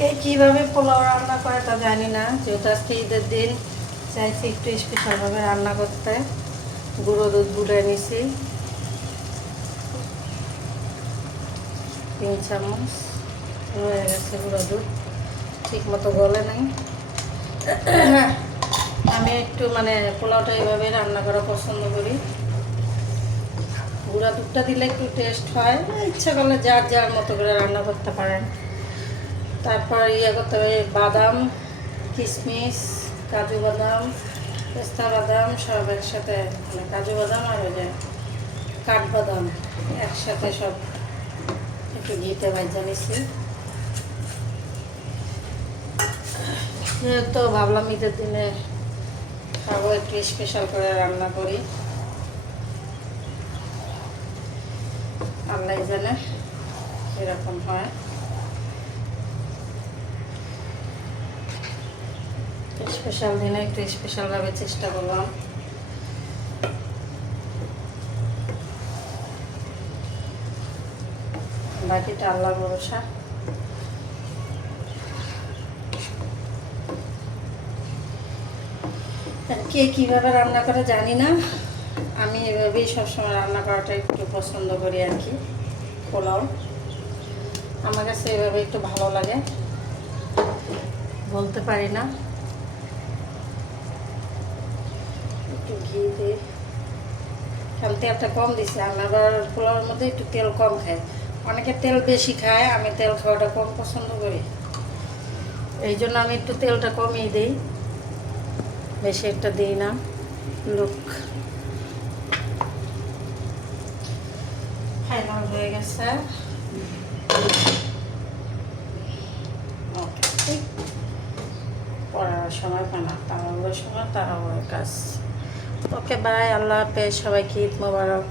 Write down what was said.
কে কীভাবে পোলাও রান্না করে তা জানি না, যেহেতু আজকে ঈদের দিন চাইছি একটু স্পেশালভাবে রান্না করতে। গুঁড়ো দুধ গুলে নিছি 3 চামচ, হয়ে গেছে গুঁড়ো দুধ, ঠিক মতো গলে নাই। আমি একটু পোলাওটা এইভাবে রান্না করা পছন্দ করি। গুঁড়া দুধটা দিলে একটু টেস্ট হয়, ইচ্ছা করলে যার যার মতো করে রান্না করতে পারেন। তারপর করতে হবে বাদাম, কিশমিশ, কাজু বাদাম, পেস্তা বাদাম সব একসাথে, কাজু বাদাম আর ওই যে কাঠবাদাম একসাথে সব একটু ঘিতে ভাজা নিছি। তো ভাবলাম ঈদের দিনে খাবো, একটু স্পেশাল করে রান্না করি। আল্লাহ জানে এরকম হয়। স্পেশাল দিনে একটু স্পেশালভাবে চেষ্টা করলাম। বাকিটা আল্লাহর ভরসা। কে কীভাবে রান্না করে জানি না, আমি এভাবেই সবসময় রান্না করাটা একটু পছন্দ করি আর কি। পোলাও আমার কাছে এভাবে একটু ভালো লাগে, বলতে পারি না। একটু ঘি দিয়ে, কারণ তেলটা কম দিছি আমি, আবার পোলাওর মধ্যে একটু তেল কম খাই। অনেকে তেল বেশি খায়, আমি তেল খাওয়াটা কম পছন্দ করি, এই জন্য আমি একটু তেলটা কমিয়ে দিই, বেশি একটা দিই না। লোক ফাইনাল হয়ে গেছে। ওকে, ঠিক পড়ার সময় পানা, তাড়াহুড়োর সময় তাড়াহুড়োর কাজ। ওকে বাই, আল্লাহ হাফেজ, সবাইকে ঈদ মোবারক।